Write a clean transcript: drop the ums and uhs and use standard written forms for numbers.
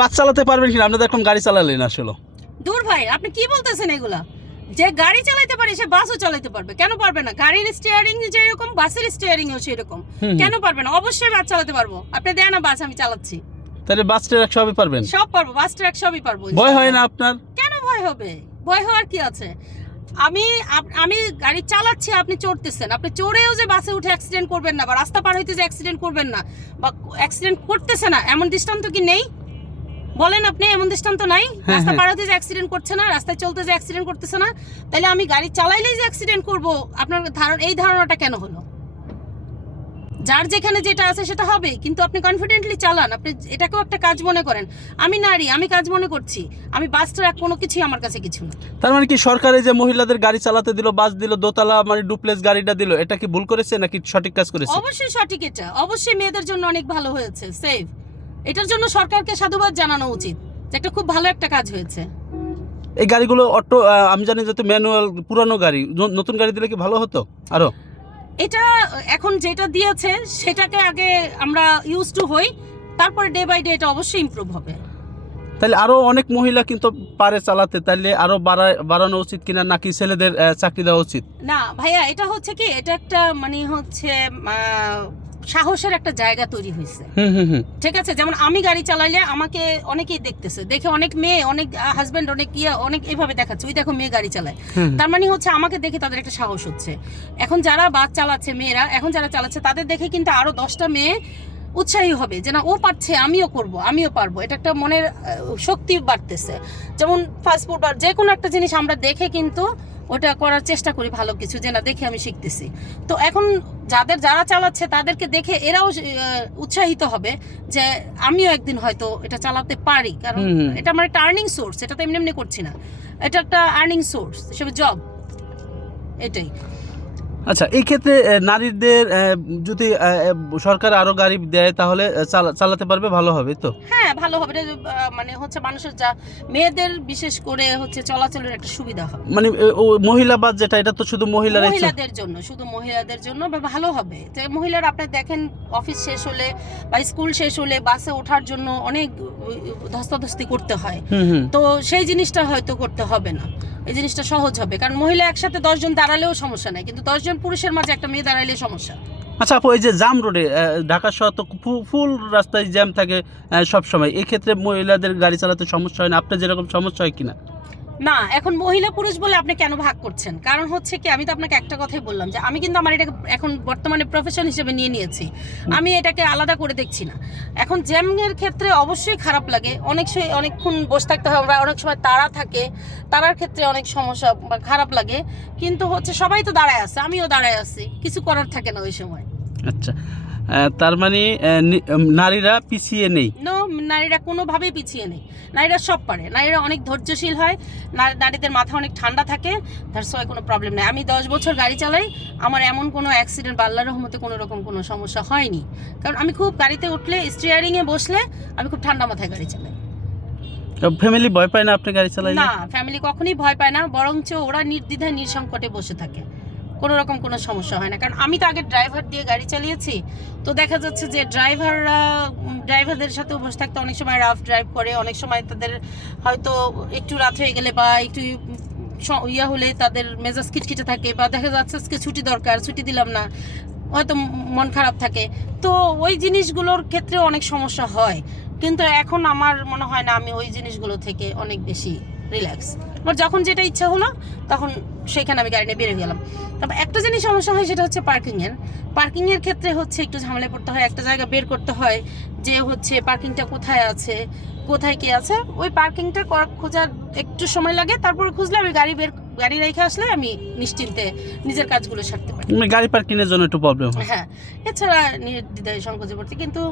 বাস চালাতে পারবেন কিনা? আপনাদের এখন গাড়ি চালালেন আসলে। দূর ভাই, আপনি কি বলতেছেন এগুলা? যে গাড়ি চালাতে পারে সে বাসও চালাতে পারবে, কেন পারবে না? গাড়ির স্টিয়ারিং যেরকম বাসের স্টিয়ারিংও সেরকম, কেন পারবে না? অবশ্যই বাস চালাতে পারবো। আপনি দেন না বাস আমি চালাচ্ছি, তাহলে বাস ট্রাক সবই পারবেন? সব পারবো, বাস ট্রাক সবই পারবো। ভয় হয় না আপনার? কেন ভয় হবে? ভয় হওয়ার কি আছে? আমি গাড়ি চালাচ্ছি, আপনি চড়তেছেন, আপনি চড়েও যে বাসে উঠে অ্যাক্সিডেন্ট করবেন না বা রাস্তা পার হইতে যে অ্যাক্সিডেন্ট করবেন না বা অ্যাক্সিডেন্ট করতেছে না এমন দৃষ্টান্ত কি নেই? বলেন আপনি, এমন দৃষ্টান্ত নাই? রাস্তা পার হতে যে অ্যাক্সিডেন্ট করছে না, রাস্তায় চলতে যে অ্যাক্সিডেন্ট করতেছে না, তাহলে আমি গাড়ি চালাইলেই যে অ্যাক্সিডেন্ট করবো আপনার এই ধারণাটা কেন হলো? যার যেখানে যেটা আছে সেটা হবে, কিন্তু আপনি কনফিডেন্টলি চালান, আপনি এটাকেও একটা কাজ মনে করেন। আমি নারী, আমি কাজ মনে করছি, আমি বাস ট্রাক কোনো কিছুই আমার কাছে কিছু না। তার মানে কি সরকারে যে মহিলাদের গাড়ি চালাতে দিল, বাস দিল, দোতলা মানে ডুপ্লেক্স গাড়িটা দিল, এটা কি ভুল করেছে নাকি সঠিক কাজ করেছে? অবশ্যই সঠিক, এটা অবশ্যই মেয়েদের জন্য অনেক ভালো হয়েছে, সেফ। এটার জন্য সরকারকে সাধুবাদ জানানো উচিত, যে একটা খুব ভালো একটা কাজ হয়েছে। এই গাড়িগুলো অটো, আমি জানি যে ম্যানুয়াল পুরানো গাড়ি, নতুন গাড়ি দিলে কি ভালো হতো আরো? এটা এখন যেটা দিয়েছে সেটাকে আগে আমরা ইউজ টু হই, তারপরে ডে বাই ডে এটা অবশ্যই ইমপ্রুভ হবে। তাহলে আরো অনেক মহিলা কিন্তু পারে চালাতে, তাহলে আরো বাড়ানো উচিত কিনা, নাকি ছেলেদের চাকরি দেওয়া উচিত? না ভাইয়া, এটা হচ্ছে কি, এটা একটা মানে হচ্ছে সাহসের একটা জায়গা তৈরি হয়েছে। ঠিক আছে, যেমন আমি গাড়ি চালাইলে আমাকে অনেকেই দেখতেছে, দেখে অনেক মেয়ে, অনেক হাজবেন্ড, অনেক এইভাবে দেখাচ্ছে, ওই দেখো মেয়ে গাড়ি চালায়। তার মানে হচ্ছে আমাকে দেখে তাদের একটা সাহস হচ্ছে। এখন যারা বাস চালাচ্ছে, মেয়েরা এখন যারা চালাচ্ছে, তাদের দেখে কিন্তু আরো 10টা মেয়ে উৎসাহী হবে যে না, ও পারছে, আমিও করব, আমিও পারবো। এটা একটা মনের শক্তি বাড়তেছে। যেমন ফাস্টফুড বা যে কোনো একটা জিনিস আমরা দেখে কিন্তু ওটা করার চেষ্টা করি, ভালো কিছু, যে না দেখে আমি শিখতেছি। তো এখন যারা চালাচ্ছে তাদেরকে দেখে এরাও উৎসাহিত হবে যে আমিও একদিন হয়তো এটা চালাতে পারি, কারণ এটা আমার একটা আর্নিং সোর্স, এটা তো এমনি এমনি করছি না, এটা একটা আর্নিং সোর্স হিসেবে জব, এটাই। আচ্ছা, এই ক্ষেত্রে নারীদের যদি সরকার আরো গাড়ি দেয় তাহলে চালাতে পারবে, ভালো হবে তো? হ্যাঁ, ভালো হবে। মানে হচ্ছে মানুষের যা মেয়েদের বিশেষ করে হচ্ছে চলাচলের একটা সুবিধা হবে। মানে মহিলা বাস যেটা, এটা তো শুধু মহিলাদের জন্য, শুধু মহিলাদের জন্য ভালো হবে। যে মহিলারা আপনি দেখেন অফিস শেষ হলে বা স্কুল শেষ হলে বাসে ওঠার জন্য অনেক ধস্তাধস্তি করতে হয়, তো সেই জিনিসটা হয়তো করতে হবে না, এই জিনিসটা সহজ হবে। কারণ মহিলা একসাথে 10 জন দাঁড়ালেও সমস্যা নাই, কিন্তু 10 জন পুরুষের মাঝে একটা মেয়ে দাঁড়ালে সমস্যা। আচ্ছা আপু, এই যে জাম রোডে, ঢাকা শহর তো ফুল রাস্তায় জ্যাম থাকে সব সময়, এই ক্ষেত্রে মহিলাদের গাড়ি চালাতে সমস্যা হয় না? আপনার যেরকম সমস্যা হয় কিনা? না, এখন মহিলা পুরুষ বলে আপনি কেন ভাগ করছেন? কারণ হচ্ছে কি, আমি তো আপনাকে একটা কথাই বললাম যে আমি কিন্তু আমার এটাকে এখন বর্তমানে প্রফেশন হিসেবে নিয়ে নিয়েছি, আমি এটাকে আলাদা করে দেখছি না। এখন জ্যামের ক্ষেত্রে অবশ্যই খারাপ লাগে, অনেকক্ষণ বসে থাকতে হয়, আমরা অনেক সময় তাড়া থাকে, তাড়ার ক্ষেত্রে অনেক সমস্যা বা খারাপ লাগে, কিন্তু হচ্ছে সবাই তো দাঁড়ায় আছে, আমিও দাঁড়ায় আছি, কিছু করার থাকে না ওই সময়। আচ্ছা, তার মানে নারীরা পিছিয়ে নেই? নারীরা কোনোভাবেই পিছিয়ে নেই, নারীরা সব পারে, নারীরা অনেক ধৈর্যশীল হয়, নারীদের মাথা অনেক ঠান্ডা থাকে, তার সবাই কোনো প্রবলেম নেই। আমি 10 বছর গাড়ি চালাই, আমার এমন কোনো অ্যাক্সিডেন্ট বা আল্লাহর রহমতে কোনো রকম কোনো সমস্যা হয়নি, কারণ আমি খুব গাড়িতে উঠলে, স্টিয়ারিংয়ে বসলে আমি খুব ঠান্ডা মাথায় গাড়ি চালাই। ফ্যামিলি ভয় পায় না আপনি গাড়ি চালাইলে? না, ফ্যামিলি কখনোই ভয় পায় না, বরঞ্চ ওরা নির্দ্বিধায় নিঃসংকটে বসে থাকে, কোনো রকম কোনো সমস্যা হয় না। কারণ আমি তো আগে ড্রাইভার দিয়ে গাড়ি চালিয়েছি, তো দেখা যাচ্ছে যে ড্রাইভারদের সাথেও বসে থাকতে অনেক সময় রাফ ড্রাইভ করে, অনেক সময় তাদের হয়তো একটু রাত হয়ে গেলে বা একটু ইয়া হলে তাদের মেজাজ খিটখিটে থাকে, বা দেখা যাচ্ছে আজকে ছুটি দরকার, ছুটি দিলাম না, হয়তো মন খারাপ থাকে, তো ওই জিনিসগুলোর ক্ষেত্রে অনেক সমস্যা হয়। কিন্তু এখন আমার মনে হয় না, আমি ওই জিনিসগুলো থেকে অনেক বেশি রিল্যাক্স। আমার যখন যেটা ইচ্ছা হলো তখন সেখানে আমি গাড়ি নিয়ে বেরিয়ে গেলাম। তবে একটা জিনিস সমস্যা হয়, সেটা হচ্ছে পার্কিংয়ের ক্ষেত্রে হচ্ছে একটু ঝামেলায় পড়তে হয়, একটা জায়গা বের করতে হয় যে হচ্ছে পার্কিংটা কোথায় আছে, কোথায় কি আছে, ওই পার্কিংটা খোঁজার একটু সময় লাগে, তারপর খুঁজলে আমি গাড়ি রেখে আসলে আমি নিশ্চিন্তে নিজের কাজগুলো সারতে পারি। গাড়ি পার্কিংয়ের জন্য একটু প্রবলেম হয়। হ্যাঁ, এছাড়া নির্দ্বিধায় সংকোচে পড়তে, কিন্তু